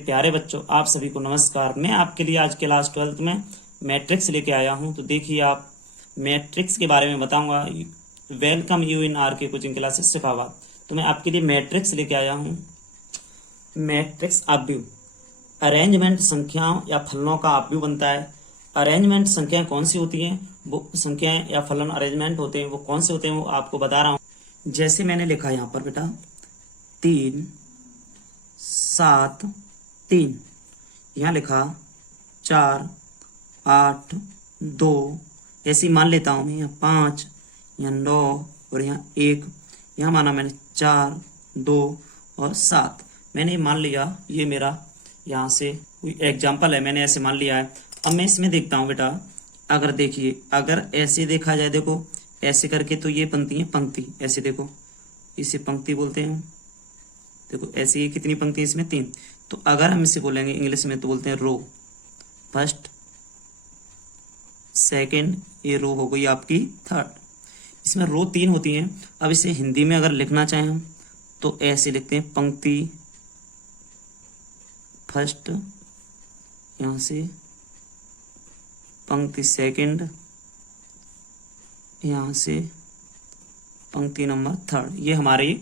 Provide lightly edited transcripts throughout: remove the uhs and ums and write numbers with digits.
प्यारे बच्चों, आप सभी को नमस्कार। मैं आपके लिए आज क्लास 12th में मैट्रिक्स लेके आया हूं। तो देखिए, आप मैट्रिक्स के बारे में बताऊंगा। वेलकम यू इन आर के कोचिंग क्लासेस शिकाबाद। तो मैं आपके लिए मैट्रिक्स लेके आया हूं। मैट्रिक्स अवयव अरेंजमेंट संख्याओं या फलनों का अवयव बनता है। अरेंजमेंट संख्याएं कौन सी होती हैं, वो संख्याएं या फलन अरेंजमेंट होते हैं, वो कौन से होते हैं वो आपको बता रहा हूँ। जैसे मैंने लिखा यहाँ पर बेटा 3 7 3, यहाँ लिखा 4 8 2, ऐसे मान लेता हूँ मैं। यहाँ 5, यहाँ 9 और यहाँ 1, यहाँ माना मैंने 4 2 और 7। मैंने मान लिया, ये मेरा यहाँ से कोई एग्जाम्पल है, मैंने ऐसे मान लिया है। अब मैं इसमें देखता हूँ बेटा, अगर देखिए, अगर ऐसे देखा जाए, देखो ऐसे करके तो ये बनती है पंक्ति। ऐसे देखो, इसे पंक्ति बोलते हैं। देखो ऐसे ये कितनी पंक्ति है इसमें? 3। तो अगर हम इसे बोलेंगे इंग्लिश में तो बोलते हैं रो। फर्स्ट, सेकंड, ये रो हो गई आपकी थर्ड। इसमें रो 3 होती हैं। अब इसे हिंदी में अगर लिखना चाहें हम तो ऐसे लिखते हैं पंक्ति फर्स्ट, यहाँ से पंक्ति सेकंड, यहाँ से पंक्ति नंबर थर्ड। ये हमारी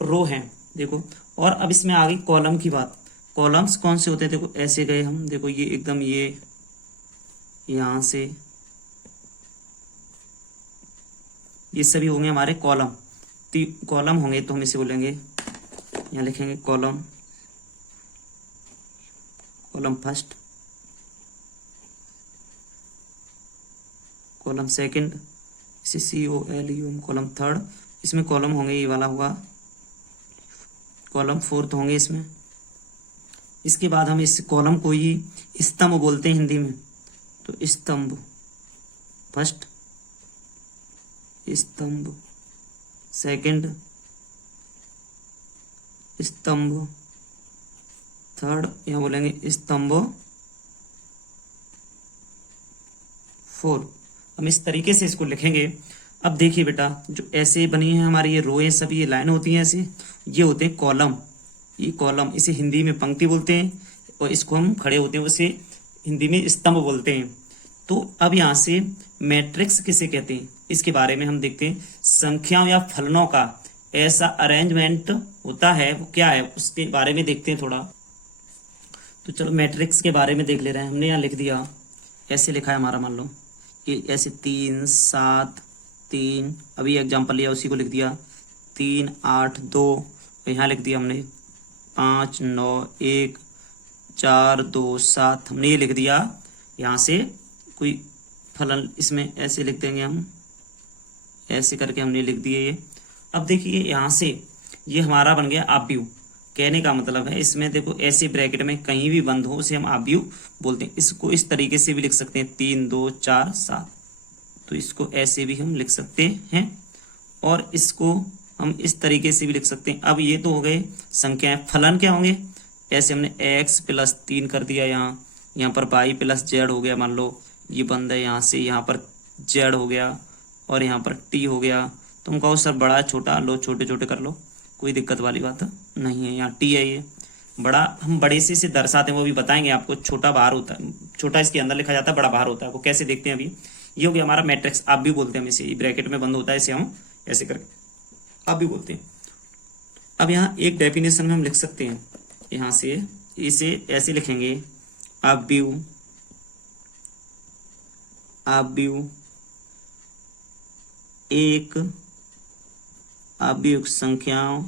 रो हैं। देखो, और अब इसमें आ गई कॉलम की बात। कॉलम्स कौन से होते हैं? देखो ऐसे गए हम, देखो ये एकदम ये यहाँ से ये सभी होंगे हमारे कॉलम। कॉलम होंगे तो हम इसे बोलेंगे, यहाँ लिखेंगे column. Column first, column second, इसे COLUM कॉलम थर्ड। इसमें कॉलम होंगे, ये वाला होगा कॉलम फोर्थ होंगे इसमें। इसके बाद हम इस कॉलम को ही स्तंभ बोलते हैं हिंदी में। तो स्तंभ फर्स्ट, स्तंभ सेकंड, स्तंभ थर्ड, यहाँ बोलेंगे स्तंभ फोर। हम इस तरीके से इसको लिखेंगे। अब देखिए बेटा, जो ऐसे बनी है हमारी ये रोएं, सभी ये लाइन होती हैं ऐसे, ये होते हैं कॉलम। ये कॉलम, इसे हिंदी में पंक्ति बोलते हैं और इसको हम खड़े होते हैं उसे हिंदी में स्तंभ बोलते हैं। तो अब यहाँ से मैट्रिक्स किसे कहते हैं इसके बारे में हम देखते हैं। संख्याओं या फलनों का ऐसा अरेंजमेंट होता है, वो क्या है उसके बारे में देखते हैं थोड़ा। तो चलो मैट्रिक्स के बारे में देख ले रहे हैं। हमने यहाँ लिख दिया, ऐसे लिखा है हमारा, मान लो ये ऐसे 3 7 3, अभी एग्जाम्पल लिया उसी को लिख दिया 3 8 2, यहाँ लिख दिया हमने 5 9 1 4 2 7, हमने ये लिख दिया। यहाँ से कोई फलन इसमें ऐसे लिख देंगे हम, ऐसे करके हमने लिख दिए ये। अब देखिए यहाँ से ये हमारा बन गया अवयव। कहने का मतलब है, इसमें देखो ऐसे ब्रैकेट में कहीं भी बंद हो उसे हम अवयव बोलते हैं। इसको इस तरीके से भी लिख सकते हैं 3 2 4 7, तो इसको ऐसे भी हम लिख सकते हैं और इसको हम इस तरीके से भी लिख सकते हैं। अब ये तो हो गए संख्याएं। फलन क्या होंगे? ऐसे हमने x + 3 कर दिया, यहाँ पर y + z हो गया। मान लो ये बंद है, यहाँ से यहाँ पर z हो गया और यहाँ पर t हो गया। तुम कहो सर बड़ा छोटा, लो छोटे छोटे कर लो, कोई दिक्कत वाली बात नहीं है। यहाँ t है, ये बड़ा हम बड़े से इसे दर्शाते हैं, वो भी बताएंगे आपको। छोटा बाहर होता है, छोटा इसके अंदर लिखा जाता है, बड़ा बाहर होता है। वो कैसे देखते हैं अभी। ये हो गया हमारा मैट्रिक्स। आप भी बोलते हैं हम इसे, ब्रैकेट में बंद होता है, इसे हम ऐसे करके आप भी बोलते हैं। अब यहाँ एक डेफिनेशन में हम लिख सकते हैं, यहाँ से इसे ऐसे लिखेंगे अवयव एक अवयव संख्याओं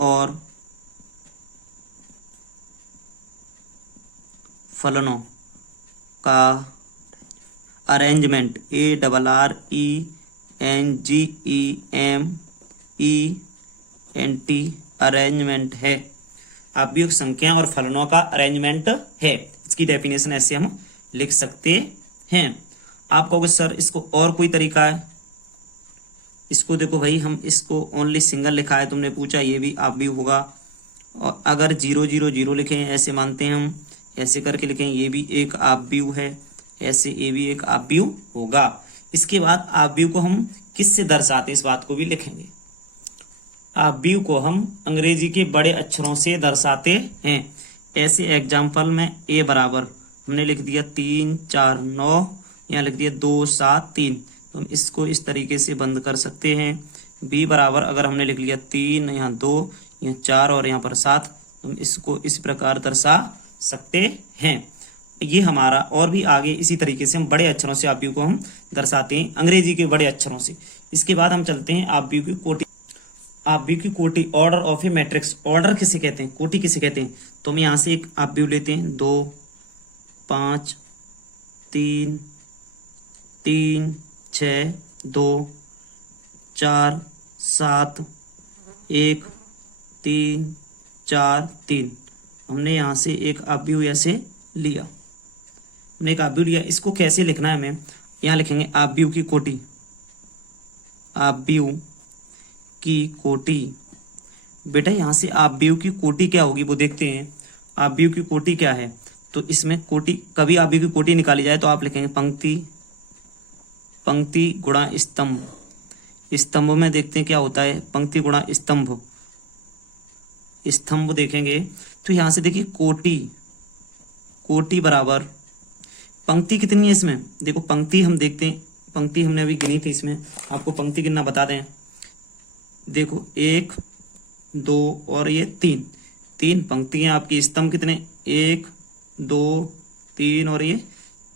और फलनों का अरेंजमेंट ARRANGEMENT अरेंजमेंट है। अवयव संख्या और फलनों का अरेंजमेंट है, इसकी डेफिनेशन ऐसे हम लिख सकते हैं। आप कहोगे सर इसको और कोई तरीका है? इसको देखो भाई, हम इसको ओनली सिंगल लिखा है, तुमने पूछा, ये भी अवयव होगा। और अगर 0 0 0 लिखें, ऐसे मानते हैं हम, ऐसे करके लिखें, ये भी एक अवयव है, ऐसे ये भी एक अवयव होगा। इसके बाद अवयव को हम किससे दर्शाते हैं इस बात को भी लिखेंगे। आव्यूह को हम अंग्रेजी के बड़े अक्षरों से दर्शाते हैं। ऐसे एग्जाम्पल में ए बराबर हमने लिख दिया 3 4 9, यहाँ लिख दिया 2 7 3, तो हम इसको इस तरीके से बंद कर सकते हैं। बी बराबर अगर हमने लिख लिया 3, यहाँ 2, यहाँ 4 और यहाँ पर 7, तो हम इसको इस प्रकार दर्शा सकते हैं। ये हमारा और भी आगे इसी तरीके से हम बड़े अक्षरों से आव्यूह को हम दर्शाते हैं, अंग्रेजी के बड़े अक्षरों से। इसके बाद हम चलते हैं आव्यूह की कोटि। आव्यूह की कोटि, order of A matrix. Order किसे कहते हैं, कोटि किसे कहते हैं? तो हम यहाँ से एक आव्यूह लेते हैं 2 5 3 3 6 2 4 7 1 3 4 3। हमने यहाँ से एक आव्यूह ऐसे लिया, हमने एक आव्यूह लिया। इसको कैसे लिखना है हमें? यहाँ लिखेंगे आव्यूह की कोटि। आव्यूह की कोटि। बेटा यहाँ से आव्यूह की कोटि क्या होगी वो देखते हैं। आव्यूह की कोटि क्या है? तो इसमें कोटि, कभी आव्यूह की कोटि निकाली जाए तो आप लिखेंगे पंक्ति, पंक्ति गुणा स्तंभ। स्तंभ में देखते हैं क्या होता है, पंक्ति गुणा स्तंभ। स्तंभ देखेंगे तो यहाँ से देखिए कोटि, कोटि बराबर पंक्ति कितनी है इसमें? देखो पंक्ति हम देखते हैं, पंक्ति हमने अभी गिनी थी, इसमें आपको पंक्ति गिनना बता दें। देखो 1 2 और ये 3, 3 पंक्तियां आपकी। स्तंभ कितने? 1 2 3 और ये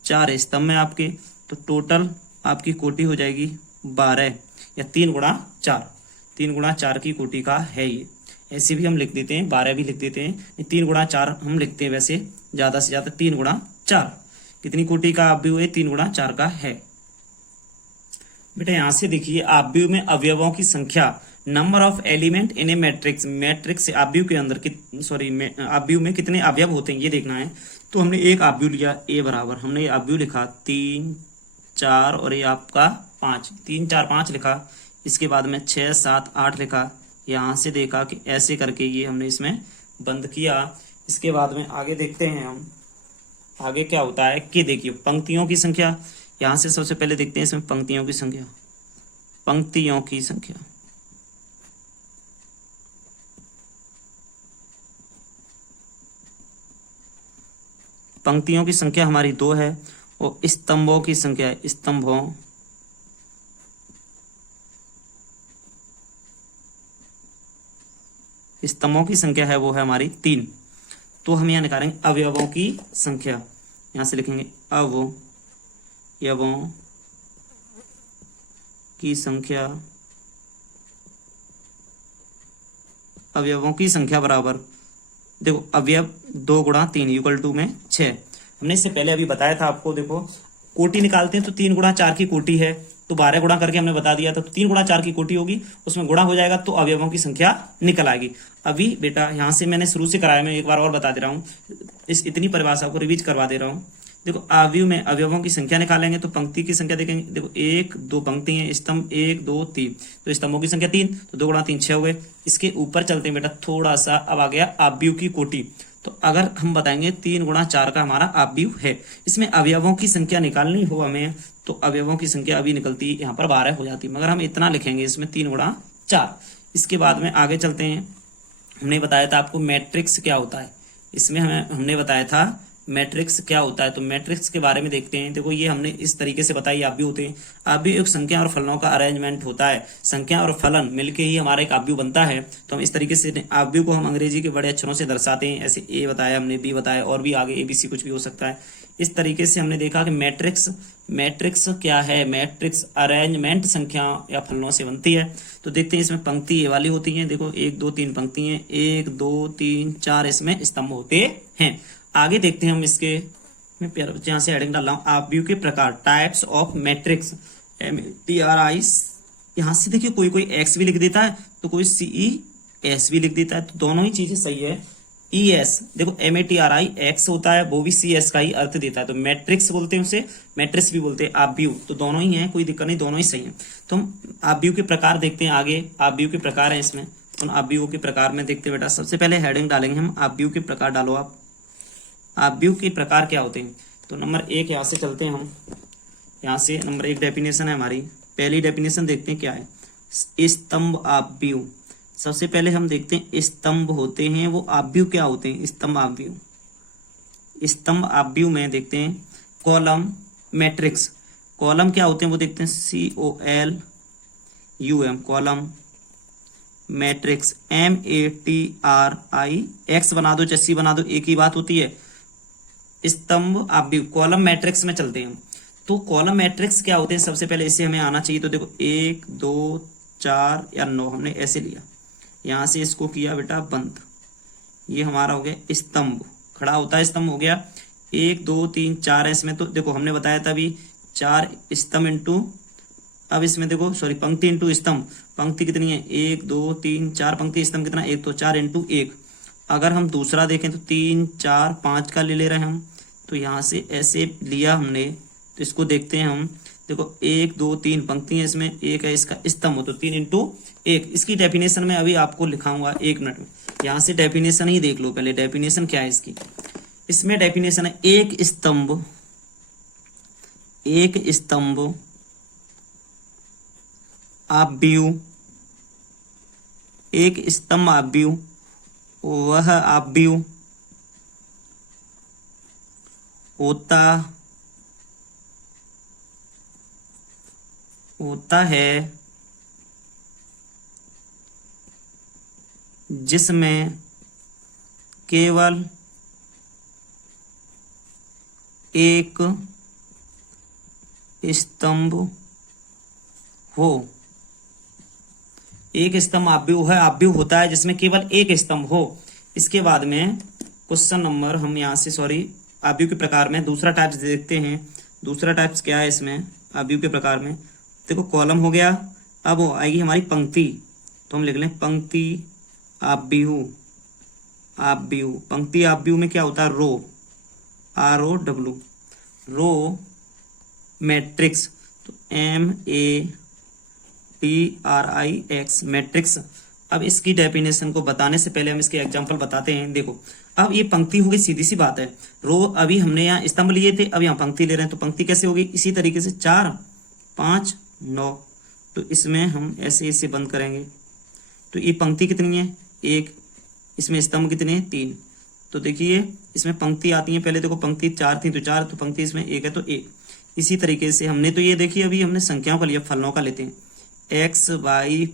4 स्तंभ में आपके। तो टोटल आपकी कोटि हो जाएगी 12, या 3 गुणा 4, 3 गुणा 4 की कोटि का है ये। ऐसे भी हम लिख देते हैं, 12 भी लिख देते हैं, 3 गुणा 4 हम लिखते हैं वैसे ज्यादा से ज्यादा। 3 गुणा 4 कितनी कोटि का आव्यूह है? 3 गुणा 4 का है। बेटा यहाँ से देखिए आव्यूह में अवयवों की संख्या, number of element in A matrix. Matrix से आव्यूह के अंदर आव्यूह में कितने अवयव होते हैं ये देखना है। तो हमने एक आव्यूह लिया ए बराबर, हमने ये आव्यूह लिखा 3 4 और ये आपका 5, 3 4 5 लिखा। इसके बाद में 6 7 8 लिखा। यहाँ से देखा कि ऐसे करके ये हमने इसमें बंद किया। इसके बाद में आगे देखते हैं हम आगे क्या होता है कि देखिए पंक्तियों की संख्या। यहाँ से सबसे पहले देखते हैं इसमें पंक्तियों की संख्या, पंक्तियों की संख्या। पंक्तियों की संख्या हमारी 2 है और स्तंभों की संख्या, स्तंभों की संख्या है वो है हमारी 3। तो हम यहाँ निकालेंगे अवयवों की संख्या। यहाँ से लिखेंगे अवयवों की संख्या, अवयवों की संख्या बराबर, देखो अवयव 2 गुणा 3 इक्वल टू में 6। हमने इससे पहले अभी बताया था आपको, देखो कोटि निकालते हैं तो 3 गुणा 4 की कोटि है, तो 12 गुणा करके हमने बता दिया था। तो 3 गुणा 4 की कोटि होगी, उसमें गुणा हो जाएगा तो अवयवों की संख्या निकल आएगी। अभी बेटा यहाँ से मैंने शुरू से कराया, मैं एक बार और बता दे रहा हूँ, इस इतनी परिभाषा को रिवीज करवा दे रहा हूँ। देखो आव्यूह में अवयवों की संख्या निकालेंगे तो पंक्ति की संख्या देखेंगे। देखो 1 2 पंक्ति है, स्तंभ 1 2 3, तो स्तंभों की संख्या 3, तो 2 गुणा 3 6 हो गए। इसके ऊपर चलते हैं बेटा थोड़ा सा, अब आ गया आव्यूह की कोटि। तो अगर हम बताएंगे 3 गुणा 4 का हमारा आव्यूह है, इसमें अवयवों की संख्या निकालनी हो हमें, तो अवयवों की संख्या अभी निकलती यहाँ पर 12 हो जाती, मगर हम इतना लिखेंगे इसमें 3 गुणा 4। इसके बाद में आगे चलते हैं। हमने बताया था आपको मैट्रिक्स क्या होता है, इसमें हमने बताया था मैट्रिक्स क्या होता है। तो मैट्रिक्स के बारे में देखते हैं। देखो ये हमने इस तरीके से बताई आव्यूह होते हैं। आव्यूह एक संख्या और फलनों का अरेंजमेंट होता है, संख्या और फलन मिलके ही हमारा एक आव्यूह बनता है। तो हम इस तरीके से आव्यूह को हम अंग्रेजी के बड़े अक्षरों से दर्शाते हैं। ऐसे ए बताया हमने, बी बताया, और भी आगे ABC कुछ भी हो सकता है। इस तरीके से हमने देखा कि मैट्रिक्स क्या है, मैट्रिक्स अरेंजमेंट संख्या या फलनों से बनती है। तो देखते हैं इसमें पंक्ति ये वाली होती है, देखो 1 2 3 पंक्ति है, 1 2 3 4 इसमें स्तंभ होते हैं। आगे देखते हैं हम इसके, मैं प्यारे बच्चे यहाँ से हेडिंग डाल रहा हूँ, आव्यूह के प्रकार, टाइप्स ऑफ मैट्रिक्स, MATRI। यहाँ से देखिए कोई कोई एक्स भी लिख देता है तो कोई CES भी लिख देता है, तो दोनों ही चीजें सही है। ES देखो MATRI एक्स होता है, वो भी CS का ही अर्थ देता है, तो मैट्रिक्स बोलते हैं उसे, मैट्रिक्स भी बोलते हैं। आव्यूह तो दोनों ही हैं, कोई दिक्कत नहीं, दोनों ही सही है। तो हम आव्यूह के प्रकार देखते हैं आगे। आव्यूह के प्रकार है इसमें, उन आव्यूह के प्रकार में देखते हैं बेटा। सबसे पहले हेडिंग डालेंगे हम, आव्यूह के प्रकार डालो आप। आव्यूह के प्रकार क्या होते हैं? तो नंबर 1 यहाँ से चलते हैं हम, यहाँ से नंबर 1 डेफिनेशन है हमारी। पहली डेफिनेशन देखते हैं क्या है, स्तंभ आव्यूह। सबसे पहले हम देखते हैं स्तंभ होते हैं वो आव्यूह क्या होते हैं। स्तंभ आव्यूह, स्तंभ आव्यूह में देखते हैं कॉलम, मैट्रिक्स। कॉलम क्या होते हैं वो देखते हैं, COLUM कॉलम, मैट्रिक्स MATRIX बना दो, जैसी बना दो, एक ही बात होती है। स्तंभ आव्यूह, कॉलम मैट्रिक्स में चलते हैं हम। तो कॉलम मैट्रिक्स क्या होते हैं, सबसे पहले इससे हमें आना चाहिए। तो देखो 1 2 4 या 9 हमने ऐसे लिया, यहां से इसको किया बेटा बंद, ये हमारा हो गया स्तंभ, खड़ा होता है स्तंभ हो गया। 1 2 3 4 है इसमें, तो देखो हमने बताया था अभी 4 स्तंभ इंटू, अब इसमें देखो सॉरी पंक्ति इंटू स्तंभ, पंक्ति कितनी है 1 2 3 4 पंक्ति, स्तंभ कितना 1, तो 4 इंटू 1। अगर हम दूसरा देखें तो 3 4 5 का ले रहे हैं हम, तो यहाँ से ऐसे लिया हमने, तो इसको देखते हैं हम। देखो 1 2 3 पंक्ति है इसमें, एक है इसका स्तंभ, तो 3 इंटू 1। इसकी डेफिनेशन में अभी आपको लिखाऊंगा 1 मिनट में, यहाँ से डेफिनेशन ही देख लो पहले, डेफिनेशन क्या है इसकी। इसमें डेफिनेशन है एक स्तंभ आव्यूह, एक स्तंभ आव्यूह वह आव्यूह होता है जिसमें केवल एक स्तंभ हो। एक स्तंभ आव्यूह है, आव्यूह होता है जिसमें केवल एक स्तंभ हो। इसके बाद में क्वेश्चन नंबर, हम यहाँ से सॉरी आव्यूह के प्रकार में दूसरा टाइप्स देखते हैं। दूसरा टाइप्स क्या है इसमें आव्यूह के प्रकार में, देखो कॉलम हो गया, अब वो आएगी हमारी पंक्ति, तो हम लिख लें पंक्ति आव्यूह। पंक्ति आव्यूह में क्या होता है रो, ROW, रो मैट्रिक्स, तो MATRIX मैट्रिक्स। अब इसकी डेफिनेशन को बताने से पहले हम इसके एग्जांपल बताते हैं। देखो अब ये पंक्ति हो गई, सीधी सी बात है। रो अभी हमने यहाँ स्तंभ लिए थे, अब यहाँ पंक्ति ले रहे हैं, तो पंक्ति कैसे होगी, इसी तरीके से 4 5 9, तो इसमें हम ऐसे इसे बंद करेंगे। तो ये पंक्ति कितनी है 1, इसमें स्तंभ कितने हैं 3, तो देखिए इसमें पंक्ति आती है, पहले देखो पंक्ति 4 थी तो 4, तो पंक्ति इसमें 1 है तो 1। इसी तरीके से हमने तो ये देखिए अभी हमने संख्याओं का लिया, फलनों का लेते हैं एक्स वाई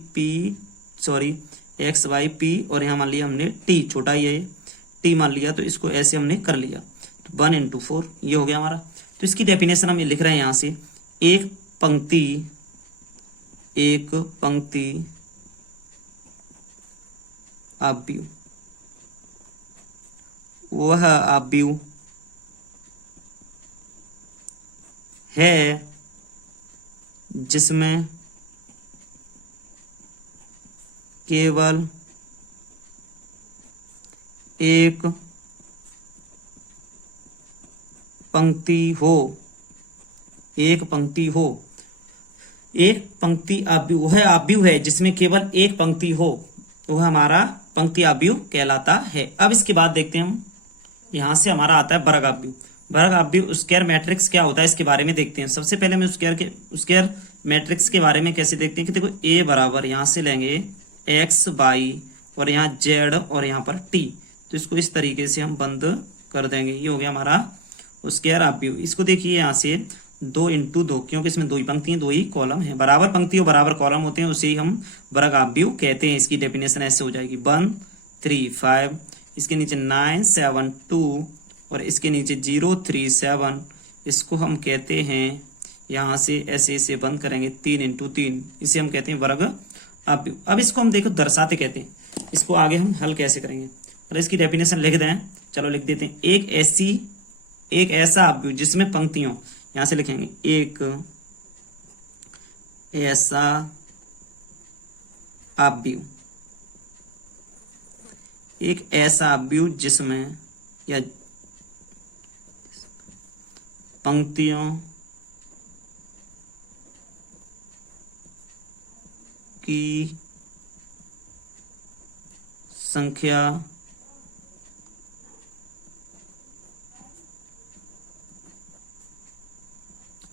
पी और यहाँ मान लिया हमने टी, छोटा ही है टी मान लिया, तो इसको ऐसे हमने कर लिया, तो 1 इंटू 4 ये हो गया हमारा। तो इसकी डेफिनेशन हम ये लिख रहे हैं यहाँ से, एक पंक्ति आव्यूह वह आव्यूह है जिसमें केवल एक पंक्ति हो। एक पंक्ति आव्यूह, वह आव्यूह है जिसमें केवल एक पंक्ति हो, वह हमारा पंक्ति आव्यूह कहलाता है। अब इसके बाद देखते हैं हम, यहां से हमारा आता है वर्ग आव्यूह। वर्ग आव्यूह स्क्वायर मैट्रिक्स क्या होता है इसके बारे में देखते हैं। सबसे पहले हम स्क्वायर मैट्रिक्स के बारे में कैसे देखते हैं कि देखो A बराबर यहां से लेंगे x y और यहाँ z और यहाँ पर t, तो इसको इस तरीके से हम बंद कर देंगे। ये हो गया हमारा स्क्वायर आव्यूह। इसको देखिए यहाँ से 2 इंटू 2, क्योंकि इसमें 2 ही पंक्ति हैं 2 ही कॉलम है, बराबर पंक्ति और बराबर कॉलम होते हैं, उसे ही हम वर्ग आव्यूह कहते हैं। इसकी डेफिनेशन ऐसे हो जाएगी 1 3 5, इसके नीचे 9 7 2 और इसके नीचे 0 3 7, इसको हम कहते हैं यहाँ से ऐसे इसे बंद करेंगे 3 इंटू 3, इसे हम कहते हैं वर्ग आव्यूह। अब इसको हम देखो दर्शाते कहते हैं, इसको आगे हम हल कैसे करेंगे, और इसकी डेफिनेशन लिख दें, चलो लिख देते हैं। एक ऐसा आव्यूह जिसमें पंक्तियों, यहां से लिखेंगे एक ऐसा आव्यूह, एक ऐसा आव्यूह जिसमें या पंक्तियों की संख्या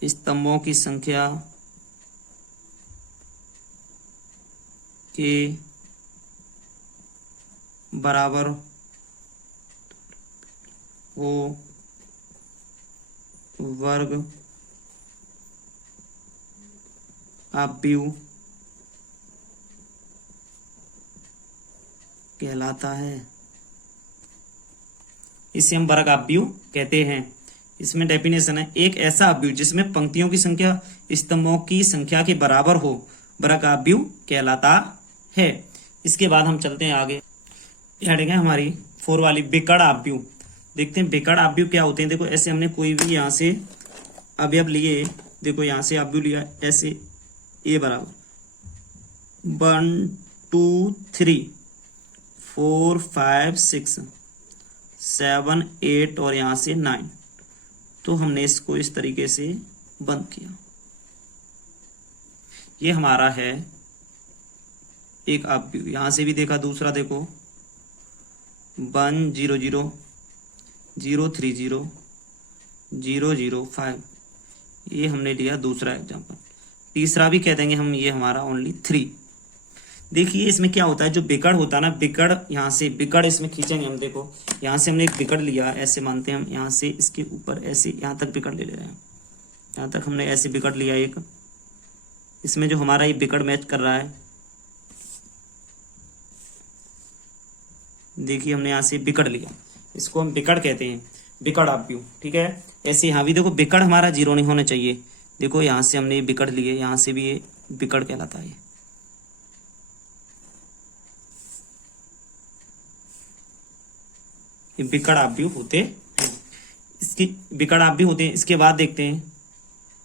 स्तंभों की संख्या के बराबर हो वर्ग आव्यूह कहलाता है। इसे हम वर्ग आव्यूह कहते हैं। इसमें डेफिनेशन है, एक ऐसा आव्यूह जिसमें पंक्तियों की संख्या स्तंभों की संख्या के बराबर हो वर्ग आव्यूह कहलाता है। इसके बाद हम चलते हैं आगे, हेडिंग है हमारी 4 वाली विकर्ण आव्यूह। देखते हैं विकर्ण आव्यूह क्या होते हैं। देखो ऐसे हमने कोई भी यहाँ से अवयव लिए, देखो यहाँ से आव्यूह लिया, ऐसे ए बराबर 1 2 3 4 5 6 7 8 और यहाँ से 9, तो हमने इसको इस तरीके से बंद किया। ये हमारा है एक आव्यूह। यहाँ से भी देखा, दूसरा देखो 1 0 0 0 3 0 0 0 5, ये हमने लिया दूसरा एग्जाम्पल। तीसरा भी कह देंगे हम, ये हमारा ओनली 3। देखिए इसमें क्या होता है, जो विकर्ण होता है ना, विकर्ण यहाँ से विकर्ण इसमें खींचेंगे हम। देखो यहाँ से हमने एक विकर्ण लिया, ऐसे मानते हैं हम, यहाँ से इसके ऊपर ऐसे यहाँ तक विकर्ण ले रहे हैं। यहाँ तक हमने ऐसे विकर्ण लिया एक, इसमें जो हमारा ये विकर्ण मैच कर रहा है, देखिए हमने यहाँ से विकर्ण लिया, इसको हम विकर्ण कहते हैं, विकर्ण आव्यूह। ठीक है, ऐसे यहाँ भी देखो विकर्ण हमारा 0 नहीं होना चाहिए। देखो यहाँ से हमने विकर्ण लिए, यहाँ से भी ये विकर्ण कहलाता है। ये विकर्ण आव्यूह होते हैं, इसकी विकर्ण आव्यूह होते हैं। इसके बाद देखते हैं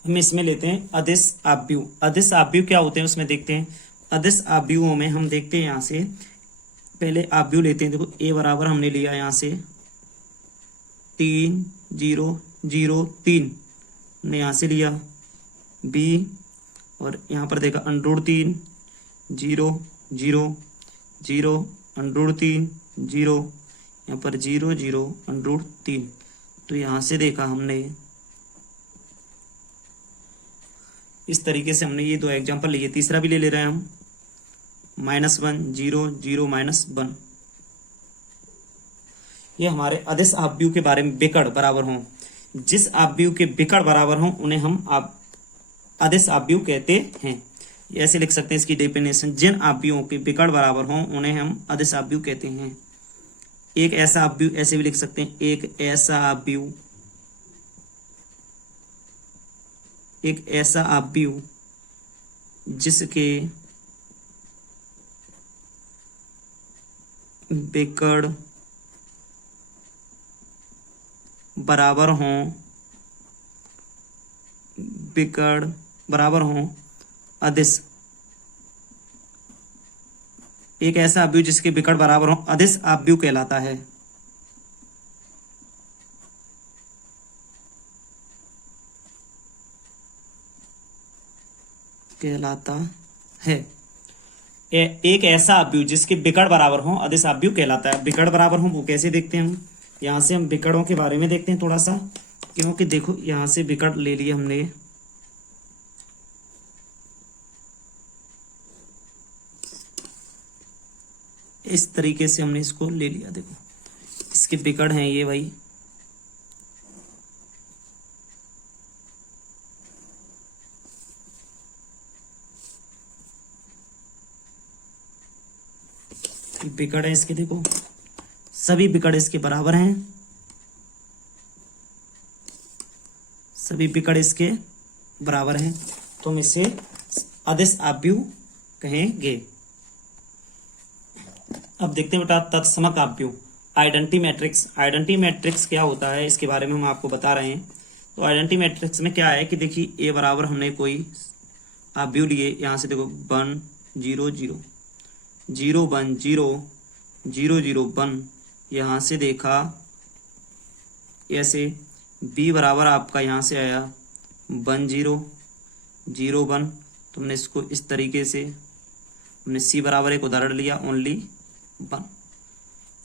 हम इसमें लेते हैं अदिश आव्यूह। अदिश आव्यूह क्या होते हैं उसमें देखते हैं। अदिश आव्यूहों में हम देखते हैं, यहाँ से पहले आव्यूह लेते हैं। देखो ए बराबर हमने लिया यहाँ से 3 0 0 3, हमने यहाँ से लिया बी, और यहाँ पर देखा √3 0 0 0 √3 0, यहाँ पर 0 0 √3। तो यहाँ से देखा हमने, इस तरीके से हमने ये 2 एग्जाम्पल लिए। तीसरा भी ले रहे हैं हम, -1 0 0 -1। ये हमारे अदिश आव्यूह के बारे में, विकर्ण बराबर हों, जिस आव्यूह के विकर्ण बराबर हों उन्हें हम अदिश आव्यूह कहते हैं। ऐसे लिख सकते हैं इसकी डेफिनेशन, जिन आव्यूहों के विकर्ण बराबर हों उन्हें हम अदिश आव्यूह कहते हैं। एक ऐसा आव्यूह, ऐसे भी लिख सकते हैं, एक ऐसा आव्यूह, एक ऐसा आव्यूह जिसके विकर्ण बराबर हों, विकर्ण बराबर हों अदिश। एक ऐसा आव्यूह जिसके विकर्ण बराबर हों अदिश आव्यूह कहलाता है। कहलाता है। एक ऐसा आव्यूह जिसके विकर्ण बराबर हों अदिश आव्यूह कहलाता है। विकर्ण बराबर हों वो कैसे देखते हैं हम, यहाँ से हम विकर्णों के बारे में देखते हैं थोड़ा सा, क्योंकि देखो यहाँ से विकर्ण ले लिए हमने, इस तरीके से हमने इसको ले लिया। देखो इसके विकर्ण हैं ये भाई, विकर्ण है इसके, देखो सभी विकर्ण इसके बराबर हैं, सभी विकर्ण इसके बराबर हैं, तो हम इसे अदिश आव्यूह कहेंगे। अब देखते हैं बेटा तत्समक आव्यूह, आइडेंटिटी मैट्रिक्स। आइडेंटिटी मैट्रिक्स क्या होता है इसके बारे में हम आपको बता रहे हैं। तो आइडेंटिटी मैट्रिक्स में क्या है कि देखिए ए बराबर हमने कोई आव्यूह लिए, यहाँ से देखो 1 0 0 0 1 0 0 0 1, यहाँ से देखा ऐसे बी बराबर आपका यहाँ से आया 1 0 0 1, तो हमने इसको इस तरीके से, हमने सी बराबर एक उदाहरण लिया ओनली 1।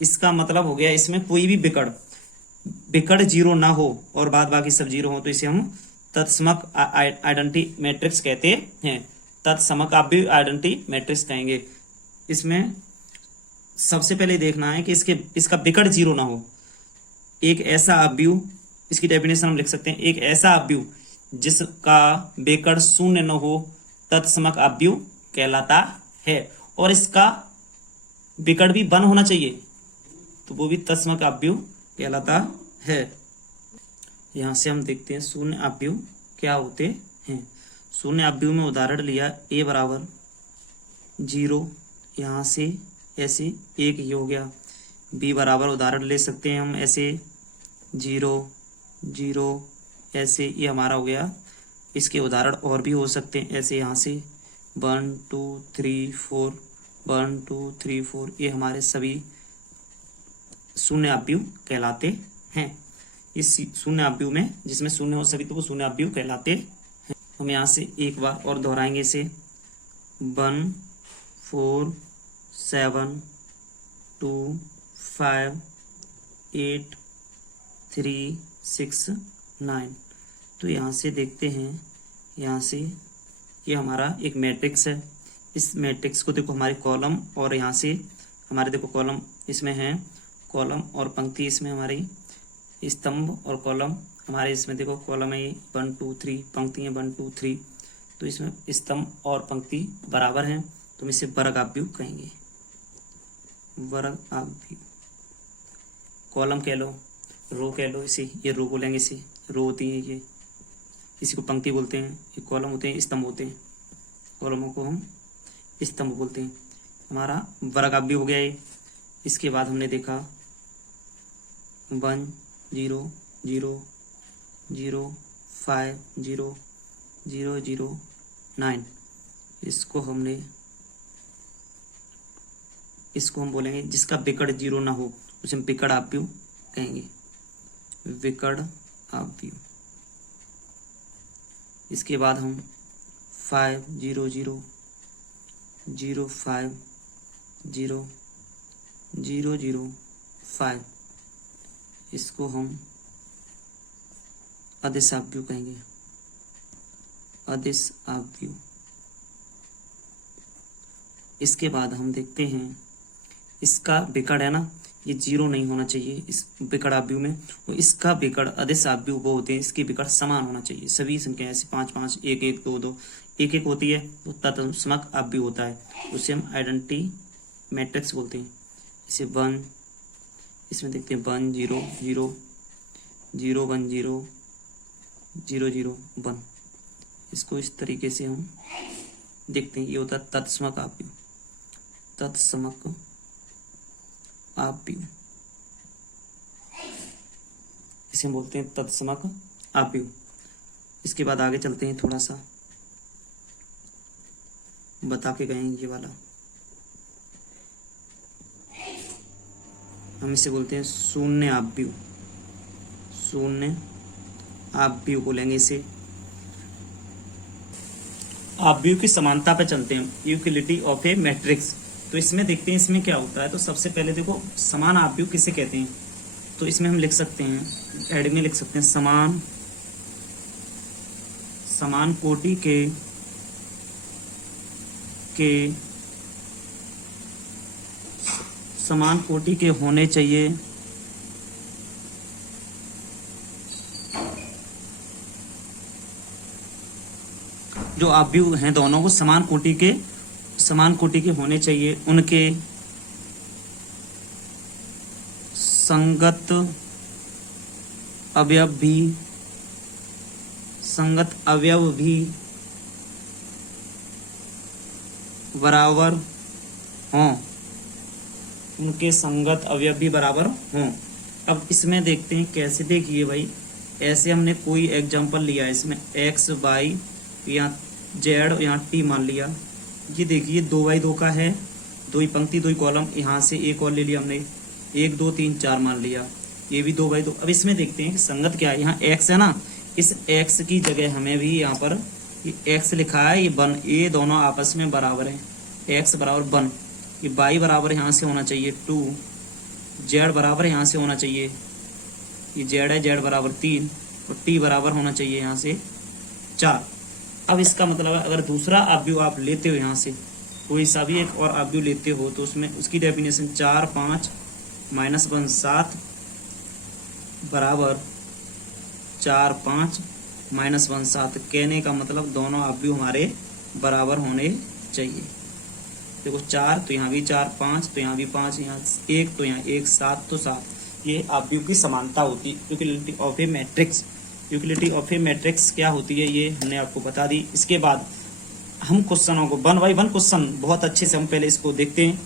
इसका मतलब हो गया इसमें कोई भी विकर्ण 0 ना हो और बाद बाकी सब 0 हो, तो इसे हम तत्समक आइडेंटिटी मैट्रिक्स कहते हैं। तत्समक आव्यूह आइडेंटिटी मैट्रिक्स कहेंगे। इसमें सबसे पहले देखना है कि इसका विकर्ण जीरो ना हो। एक ऐसा अवयव, इसकी डेफिनेशन हम लिख सकते हैं, एक ऐसा अवयव जिसका विकर्ण शून्य न हो तत्समक अवयव कहलाता है। और इसका विकर्ण भी 1 होना चाहिए, तो वो भी तत्समक अवयव कहलाता है। यहां से हम देखते हैं शून्य अवयव क्या होते हैं। शून्य अवयव में उदाहरण लिया a बराबर 0, यहाँ से ऐसे 1 ये हो गया। b बराबर उदाहरण ले सकते हैं हम ऐसे 0 0 ऐसे, ये हमारा हो गया। इसके उदाहरण और भी हो सकते हैं ऐसे, यहाँ से 1 2 3 4 1 2 3 4, ये हमारे सभी शून्य अवयव कहलाते हैं। इस शून्य अवयव में जिसमें शून्य हो सभी तो वो शून्य अवयव कहलाते हैं। हम यहाँ से एक बार और दोहराएंगे इसे 1 4 7 2 5 8 3 6 9। तो यहाँ से देखते हैं, यहाँ से ये हमारा एक मैट्रिक्स है। इस मैट्रिक्स को देखो हमारे कॉलम और यहाँ से हमारे देखो कॉलम इसमें है, कॉलम और पंक्ति इसमें हमारी, स्तंभ और कॉलम हमारे इसमें देखो कॉलम है 1 2 3, पंक्ति है 1 2 3। तो इसमें स्तंभ और पंक्ति बराबर हैं, तो हम इसे वर्ग अवयव कहेंगे। वर्ग अवयव, कॉलम कह लो, रो कह लो, इसे ये रो बोलेंगे, इसे रो होती है ये, इसी को पंक्ति बोलते हैं। ये कॉलम होते हैं, स्तंभ होते हैं, कॉलमों को हम स्तंभ बोलते हैं। हमारा वर्ग अवयव हो गया ये। इसके बाद हमने देखा 1 0 0 0 5 0 0 0 9। इसको हम बोलेंगे जिसका विकर्ण 0 ना हो उसे हम विकर्ण अवयव कहेंगे, विकर्ण अवयव। इसके बाद हम 5 0 0 0 5 0 0 0 5, इसको हम अदिश अवयव कहेंगे, अदिश अवयव। इसके बाद हम देखते हैं इसका विकर्ण है ना, ये 0 नहीं होना चाहिए इस विकर्ण अवयव में, और इसका विकर्ण अदिश अवयव वो होते हैं, इसके विकर्ण समान होना चाहिए। सभी संख्या ऐसे 5 5 1 1 2 2 1 1 होती है तो तत्समक अवयव होता है, उसे हम आइडेंटिटी मैट्रिक्स बोलते हैं। इसे 1, इसमें देखते हैं 1 0 0 0 1 0 0 0 1। इसको इस तरीके से हम देखते हैं, ये होता है तत्समक अवयव, तत्समक अवयव, इसे बोलते हैं तत्समक अवयव। इसके बाद आगे चलते हैं, थोड़ा सा बता के गए ये वाला, हम इसे बोलते हैं शून्य अवयव, शून्य अवयव बोलेंगे इसे। अवयव की समानता पे चलते हैं, यूटिलिटी ऑफ ए मैट्रिक्स। तो इसमें देखते हैं इसमें क्या होता है। तो सबसे पहले देखो समान अवयव किसे कहते हैं, तो इसमें हम लिख सकते हैं, हेडिंग में लिख सकते हैं समान कोटि समान कोटि के होने चाहिए जो अवयव हैं दोनों को समान कोटि के होने चाहिए, उनके संगत अवयव भी बराबर हों, उनके संगत अवयव भी बराबर हों। अब इसमें देखते हैं कैसे। देखिए भाई, ऐसे हमने कोई एग्जांपल लिया है, इसमें x y यहाँ z यहाँ t मान लिया। ये देखिए 2x2 का है, 2 ही पंक्ति 2 ही कॉलम, यहाँ से एक और ले लिया हमने, 1 2 3 4 मान लिया, ये भी 2x2। अब इसमें देखते हैं कि संगत क्या है। यहाँ x है ना, इस x की जगह हमें भी यहाँ पर ये x लिखा है, ये 1, ये दोनों आपस में बराबर है, x बराबर 1, ये y बराबर यहाँ से होना चाहिए 2, z बराबर यहाँ से होना चाहिए, ये z है, z बराबर 3, और t बराबर होना चाहिए यहाँ से 4। अब इसका मतलब है अगर दूसरा अवयव आप लेते हो यहाँ से, कोई सा भी एक और आव्यूह लेते हो तो उसमें उसकी डेफिनेशन 4 5 माइनस 1 7 बराबर 4 5 माइनस 1 7। कहने का मतलब दोनों आव्यूह हमारे बराबर होने चाहिए। देखो 4 तो यहाँ भी 4, 5 तो यहाँ भी 5, यहाँ 1 तो यहाँ 1, 7 तो 7। ये आव्यूह की समानता होती है, utility of A matrix. Utility of A matrix क्या होती है ये हमने आपको बता दी। इसके बाद हम क्वेश्चनों को 1 बाई 1 क्वेश्चन बहुत अच्छे से हम पहले इसको देखते हैं।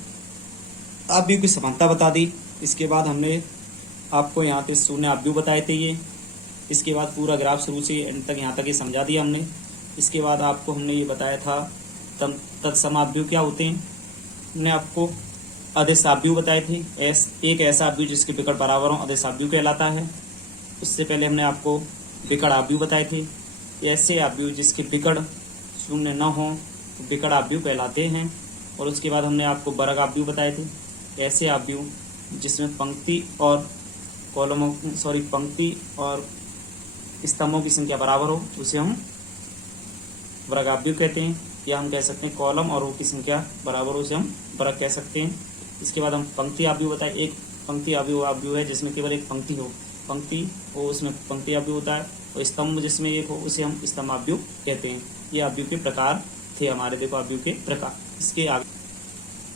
आव्यूह की समानता बता दी, इसके बाद हमने आपको यहाँ पे शून्य आव्यूह बताए थे ये। इसके बाद पूरा ग्राफ शुरू से एंड तक यहाँ तक ये समझा दिया हमने। इसके बाद आपको हमने ये बताया था तत्सम आव्यूह क्या होते हैं। हमने आपको अदिश आव्यूह बताए थे। एक ऐसा आव्यूह जिसके विकर्ण बराबर हो अदिश आव्यूह कहलाता है। उससे पहले हमने आपको विकर्ण आव्यूह बताए थे। ऐसे आव्यूह जिसके विकर्ण शून्य न हो तो विकर्ण आव्यूह कहलाते हैं। और उसके बाद हमने आपको वर्ग आव्यूह बताए थे। ऐसे आव्यूह जिसमें पंक्ति और पंक्ति और स्तंभों की संख्या बराबर हो उसे हम वर्ग आव्यूह कहते हैं। या हम कह सकते हैं कॉलम और रो की संख्या बराबर हो उसे हम वर्ग कह सकते हैं। इसके बाद हम पंक्ति आव्यूह बताए। एक पंक्ति आव्यूह है जिसमें केवल एक पंक्ति हो, पंक्ति हो उसमें पंक्ति आव्यूह होता है। और स्तंभ जिसमें एक हो उसे हम स्तंभ आव्यूह कहते हैं। ये आव्यूह के प्रकार थे हमारे। देखो आव्यूह के प्रकार। इसके आगे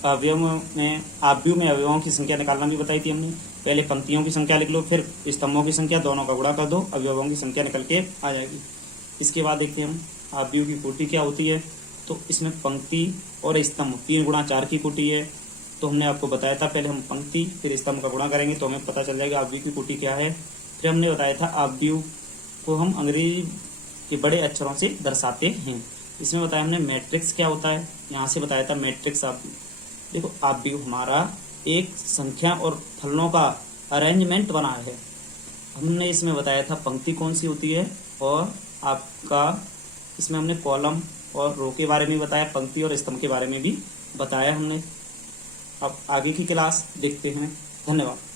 आव्यूह में अवयवों की संख्या निकालना भी बताई थी हमने। पहले पंक्तियों की संख्या लिख लो, फिर स्तंभों की संख्या, दोनों का गुणा कर दो, अवयवों की संख्या निकल के आ जाएगी। इसके बाद देखते हैं हम आव्यूह की कोटि क्या होती है। तो इसमें पंक्ति और स्तंभ 3 गुणा 4 की कोटि है। तो हमने आपको बताया था पहले हम पंक्ति फिर स्तंभ का गुणा करेंगे तो हमें पता चल जाएगा आव्यूह की कोटि क्या है। फिर हमने बताया था आव्यूह को हम अंग्रेजी के बड़े अक्षरों से दर्शाते हैं। इसमें बताया हमने मैट्रिक्स क्या होता है, यहाँ से बताया था मैट्रिक्स आव्यूह। देखो आव्यूह हमारा एक संख्या और फलनों का अरेंजमेंट बना है। हमने इसमें बताया था पंक्ति कौन सी होती है और आपका इसमें हमने कॉलम और रो के बारे में बताया, पंक्ति और स्तंभ के बारे में भी बताया हमने। अब आगे की क्लास देखते हैं। धन्यवाद।